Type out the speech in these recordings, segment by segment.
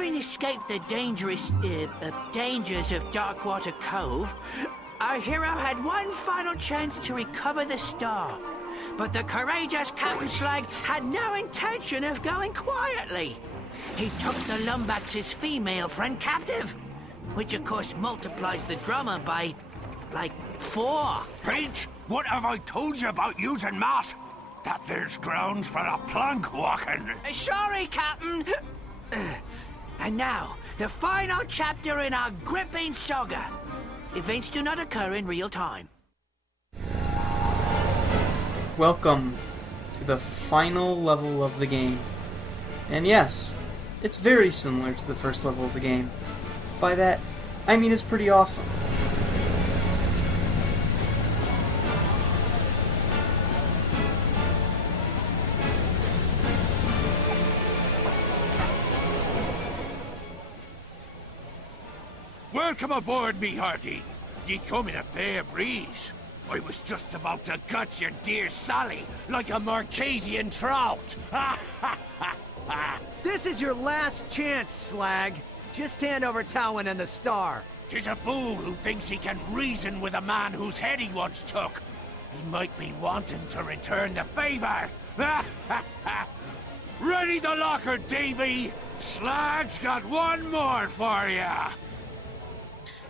Having escaped the dangers of Darkwater Cove, our hero had one final chance to recover the star. But the courageous Captain Slag had no intention of going quietly. He took the Lumbax's female friend captive, which of course multiplies the drummer by, like, 4. Pete, what have I told you about using math? That there's grounds for a plank walking. Sorry, Captain. And now, the final chapter in our gripping saga. Events do not occur in real time. Welcome to the final level of the game. And yes, it's very similar to the first level of the game. By that, I mean it's pretty awesome. Welcome aboard, me hearty. Ye come in a fair breeze. I was just about to gut your dear Sally like a Marquesian trout. This is your last chance, Slag. Just hand over Towin and the star. 'Tis a fool who thinks he can reason with a man whose head he once took. He might be wanting to return the favor. Ready the locker, Davy. Slag's got one more for ya.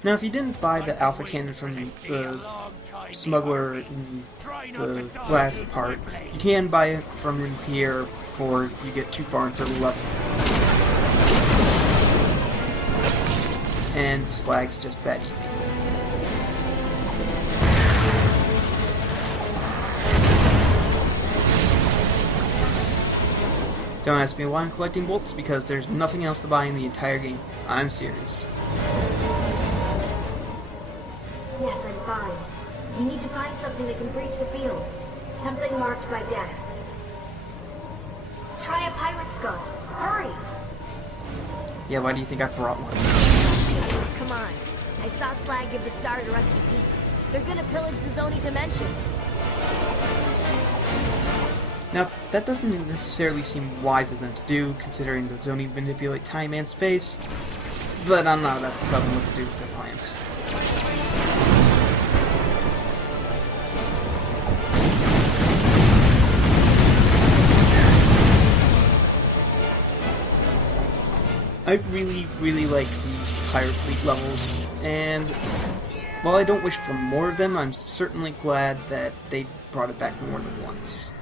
Now, if you didn't buy the alpha cannon from the smuggler in the last part, you can buy it from in here before you get too far into the level. And Slag's just that easy. Don't ask me why I'm collecting bolts, because there's nothing else to buy in the entire game. I'm serious. Yes, I'm fine. You need to find something that can breach the field. Something marked by death. Try a pirate skull. Hurry! Yeah, why do you think I brought one? Come on. I saw Slag give the star to Rusty Pete. They're gonna pillage the Zoni dimension. Now, that doesn't necessarily seem wise of them to do, considering the Zoni manipulate time and space, but I'm not about to tell them what to do with their plans. I really like these Pirate Fleet levels, and while I don't wish for more of them, I'm certainly glad that they brought it back more than once.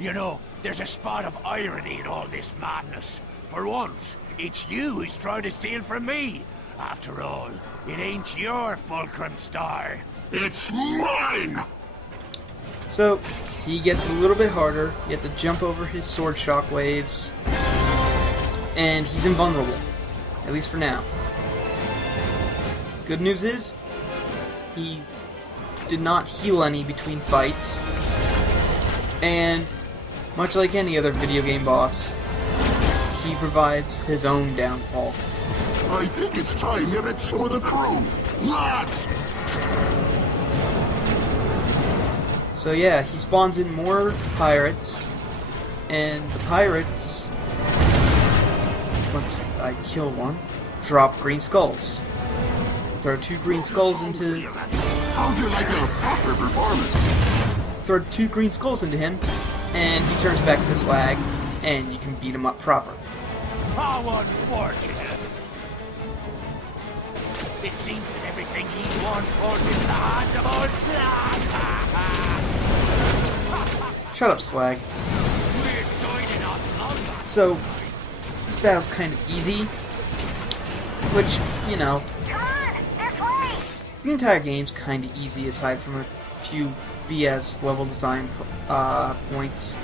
You know, there's a spot of irony in all this madness. For once, it's you who's trying to steal from me. After all, it ain't your fulcrum star. It's mine! So, he gets a little bit harder. You have to jump over his sword shockwaves. And he's invulnerable. At least for now. Good news is, he did not heal any between fights. And, much like any other video game boss, he provides his own downfall. I think it's time you met some of the crew. Lads! So yeah, he spawns in more pirates, and the pirates, once I kill one, drop green skulls. Throw 2 green skulls into... How'd you like a proper performance? Throw 2 green skulls into him, and he turns back into Slag, and you can beat him up proper. How unfortunate! It seems that everything he won falls into the hands of old Slag! Shut up, Slag. We're joining us. So, this battle's kind of easy, which, you know, Come on! This way! the entire game's kind of easy aside from a few BS level design points.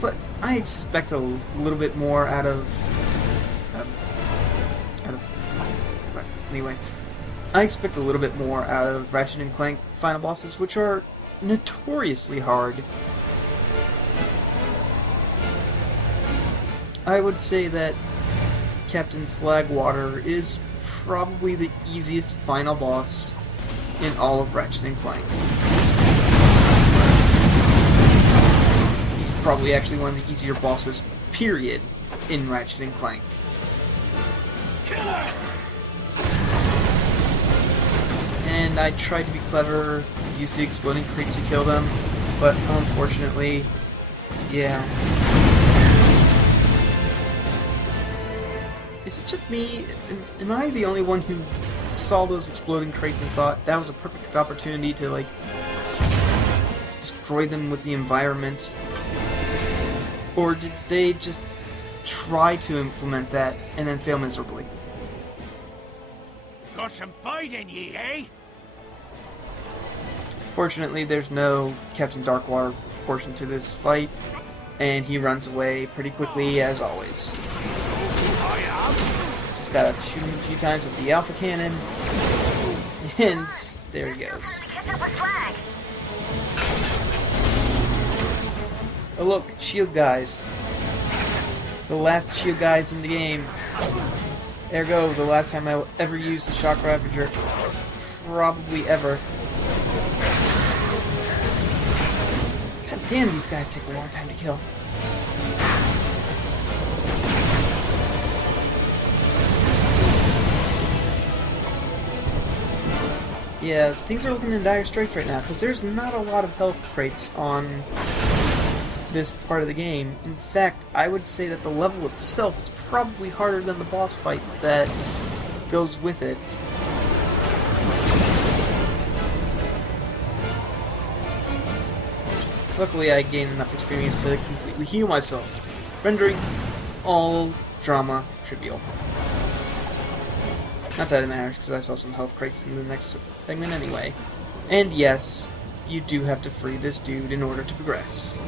But I expect a little bit more out of anyway, I expect a little bit more out of Ratchet and Clank final bosses, which are notoriously hard. I would say that Captain Slagwater is probably the easiest final boss in all of Ratchet and Clank. He's probably actually one of the easier bosses, period, in Ratchet and Clank. Killer! And I tried to be clever, use the exploding crates to kill them, but unfortunately, yeah. Is it just me? Am I the only one who saw those exploding crates and thought that was a perfect opportunity to, like, destroy them with the environment? Or did they just try to implement that and then fail miserably? Got some fight in ye, eh? Fortunately, there's no Captain Darkwater portion to this fight, and he runs away pretty quickly as always. I am. Just gotta shoot him a few times with the Alpha Cannon, and there he goes. Oh look, shield guys. The last shield guys in the game. Ergo, the last time I will ever use the Shock Ravager. Probably ever. God damn, these guys take a long time to kill. Yeah, things are looking in dire straits right now, because there's not a lot of health crates on this part of the game. In fact, I would say that the level itself is probably harder than the boss fight that goes with it. Luckily, I gained enough experience to completely heal myself, rendering all drama trivial. Not that it matters, because I saw some health crates in the next segment anyway. And yes, you do have to free this dude in order to progress.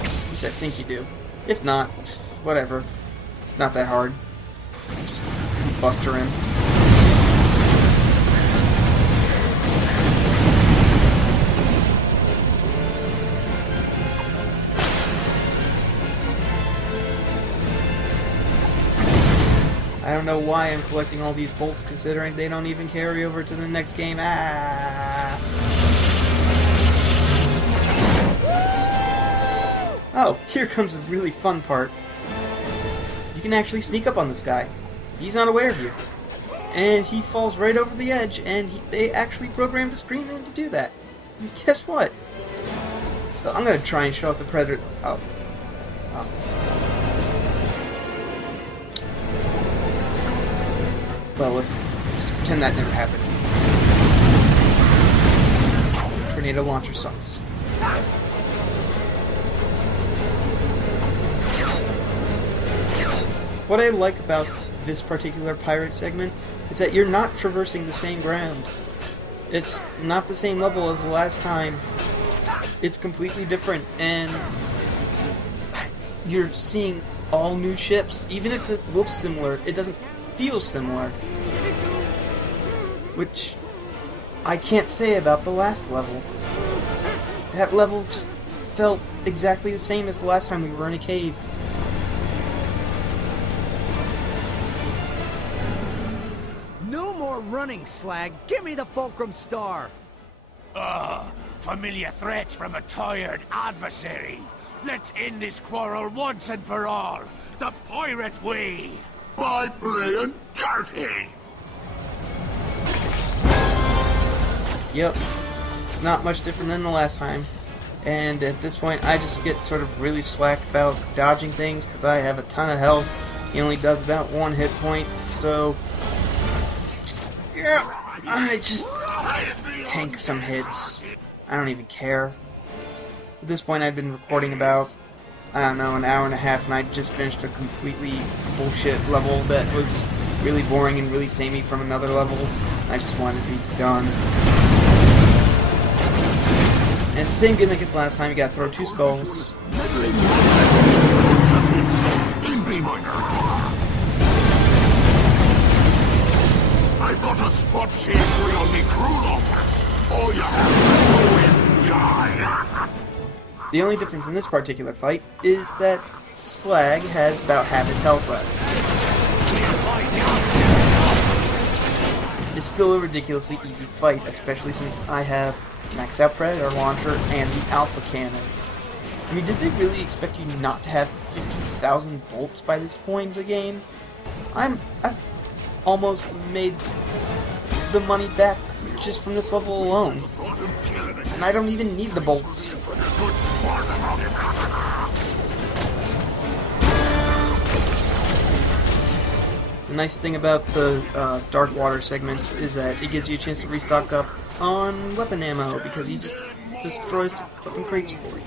At least I think you do. If not, whatever. It's not that hard. Just buster him. I don't know why I'm collecting all these bolts, considering they don't even carry over to the next game. Ah! Oh, here comes a really fun part. You can actually sneak up on this guy. He's not aware of you. And he falls right over the edge, and they actually programmed a screen in to do that. And guess what? So I'm gonna try and show off the Predator. Oh. Well, let's just pretend that never happened. Tornado launcher sucks. What I like about this particular pirate segment is that you're not traversing the same ground. It's not the same level as the last time. It's completely different, and you're seeing all new ships. Even if it looks similar, it doesn't feel similar. Which I can't say about the last level. That level just felt exactly the same as the last time we were in a cave. No more running, Slag. Give me the Fulcrum Star. Familiar threats from a tired adversary. Let's end this quarrel once and for all. The pirate way. By playing dirty. Yep. It's not much different than the last time. And at this point, I just get sort of really slack about dodging things because I have a ton of health. He only does about 1 hit point, so yeah, I just tank some hits. I don't even care. At this point, I've been recording about, I don't know, an hour and a half, and I just finished a completely bullshit level that was really boring and really samey from another level. I just wanted to be done. And it's the same gimmick as last time. You gotta throw 2 skulls. In B minor. I got a spot saved for on me crew lockers. All you have to do is die. The only difference in this particular fight is that Slag has about half his health left. It's still a ridiculously easy fight, especially since I have maxed out Predator Launcher and the Alpha Cannon. I mean, did they really expect you not to have 50,000 bolts by this point in the game? I've almost made the money back just from this level alone. And I don't even need the bolts. The nice thing about the Dark Water segments is that it gives you a chance to restock up on weapon ammo, because he just destroys the weapon crates for you.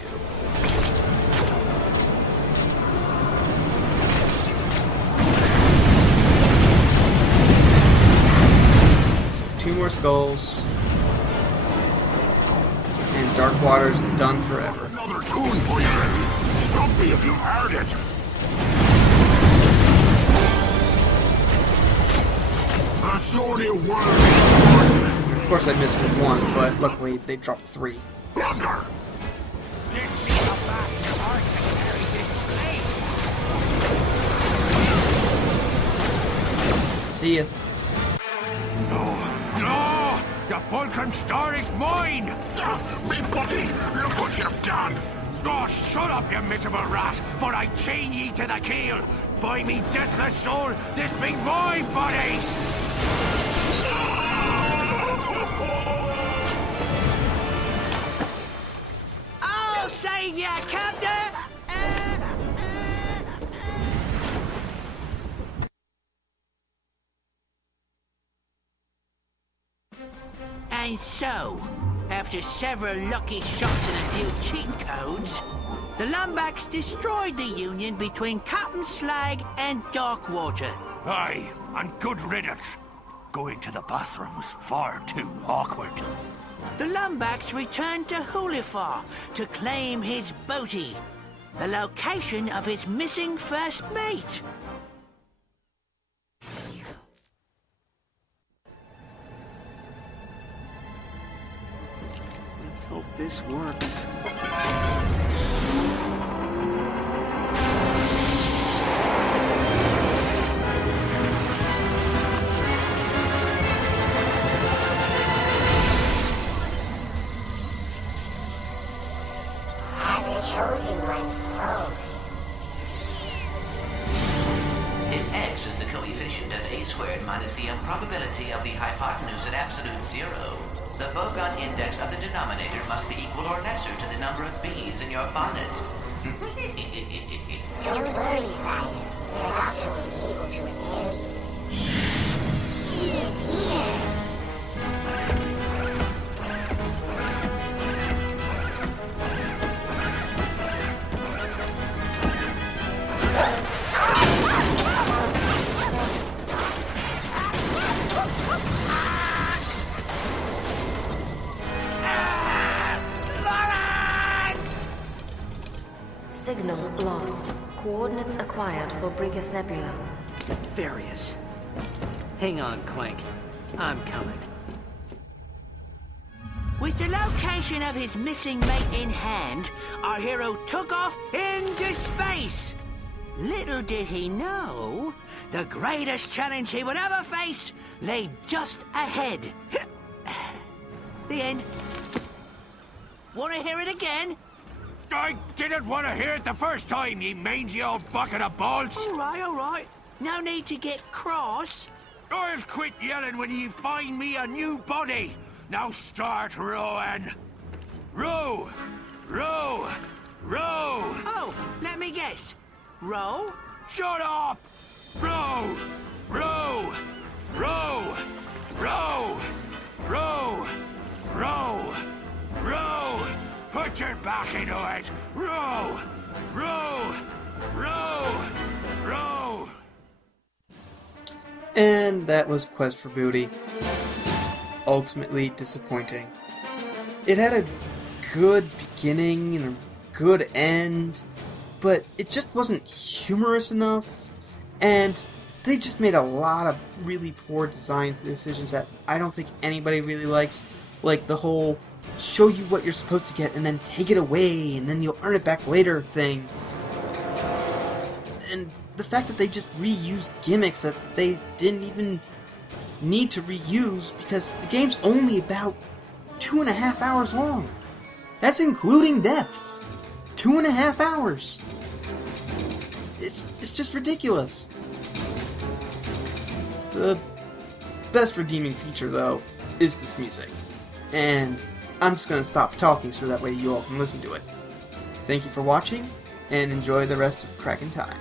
So 2 more skulls, and Dark Water's done forever. Another tune for you. Stop me if you've heard it. A shortie word. Of course I missed with 1, but luckily they dropped 3. Blunder. Let's see how fast your horse can carry this blade. See ya. No! The Fulcrum Star is mine! Me buddy, look what you've done. Oh, shut up, you miserable rat, for I chain ye to the keel. By me deathless soul, this be my body! I'll save ya, Captain! And so, after several lucky shots and a few cheat codes, the Lumbacks destroyed the union between Captain Slag and Darkwater. Aye, and good riddance. Going to the bathroom was far too awkward. The Lumbacks returned to Hulifar to claim his booty, the location of his missing first mate. Let's hope this works. Chosen one spoke. If x is the coefficient of a squared minus the improbability of the hypotenuse at absolute zero, the bogon index of the denominator must be equal or lesser to the number of bees in your bonnet. Don't worry, sire. The doctor will be able to repair you. He is here. Signal lost. Coordinates acquired for Brigus Nebula. Nefarious. Hang on, Clank. I'm coming. With the location of his missing mate in hand, our hero took off into space. Little did he know, the greatest challenge he would ever face lay just ahead. The end. Want to hear it again? I didn't want to hear it the first time, ye mangy old bucket of balls. All right. No need to get cross. I'll quit yelling when ye find me a new body. Now start rowing. Row, row, row. Oh, let me guess. Row? Shut up! Row, row, row, row, row, row, row. Put your back into it. Row, row, row, row. And that was Quest for Booty. Ultimately disappointing. It had a good beginning and a good end, but it just wasn't humorous enough, and they just made a lot of really poor design decisions that I don't think anybody really likes. Like the whole show you what you're supposed to get and then take it away and then you'll earn it back later thing. And the fact that they just reused gimmicks that they didn't even need to reuse because the game's only about 2.5 hours long. That's including deaths. 2.5 hours. It's just ridiculous. The best redeeming feature, though, is this music. And I'm just going to stop talking so that way you all can listen to it. Thank you for watching, and enjoy the rest of Crack in Time.